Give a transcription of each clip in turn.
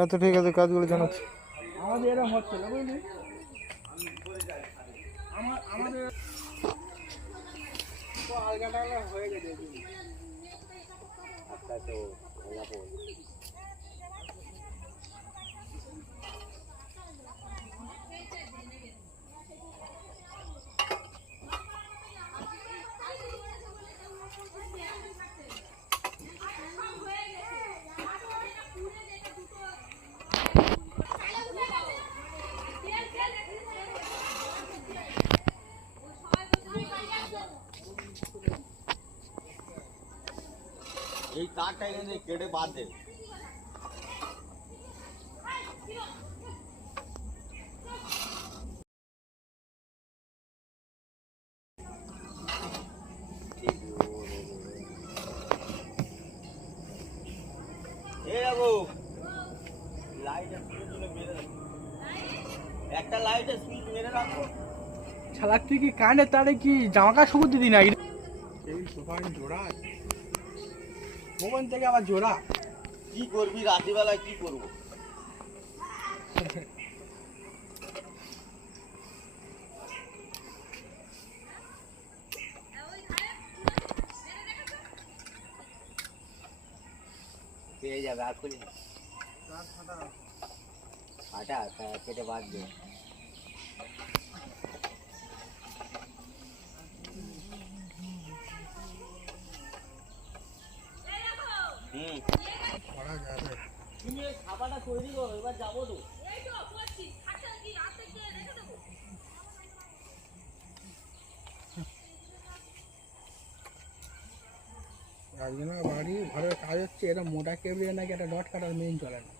আচ্ছা ঠিক আছে, কাজগুলো জানাচ্ছি। আমাদের এরকম হচ্ছে না বুঝলি, আমাদের আলগা টালগা হয়ে গেছে। এই তারটা এখানে কেটে বাদ দে। একটা লাইটের সুইচ মেরে রাখো। শালা তুই কি কারেন্টের তারে কি জামা কাপড় শুকুতে দিই না? এই সুপার জোড়া মোবাইল থেকে আবার জোড়া কি করবি রাত্রিবেলায়, কি করবো? পেয়ে যাবে আর করি ফাটা কেটে বাদ দে। তুমি খাবারটা তৈরি করো, এবার যাবো তো। বাড়ি ঘরের কাজ হচ্ছে, এটা মোটা কেবল নাকি একটা ডট কাটার মেইন চলে না।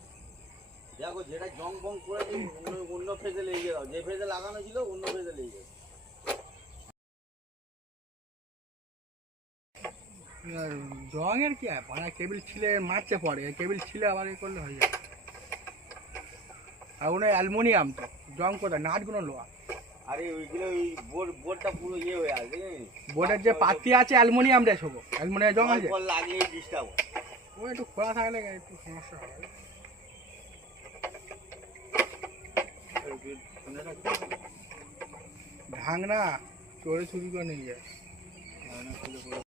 দেখো যেটা জং বং করে অন্য ফেজে লেগে যাও, যে ফেজে লাগানো ছিল অন্য ফেজে লেগে যাও। জংয়ের কি হয়, ভাড়া কেবিল ছিলে মারছে পড়ে, কেবিল ছিলে আবার এ করলে হয়ে যায়। আর ওটা অ্যালুমিনিয়াম, তো জং কোথায়, নাটগুলো লোহা। আরে ওইগুলো ওই বোর্ডটা পুরো ইয়ে হয়ে আছে। বোর্ডের যে পাতি আছে অ্যালুমিনিয়াম রে, সব অ্যালুমিনিয়াম জং আছে, লাগলেই ডিস্টার্ব। ও একটু খোলা থাকলে একটু সমস্যা হবে। ঢাকনা চোরে চুরি করে নিয়ে যায়।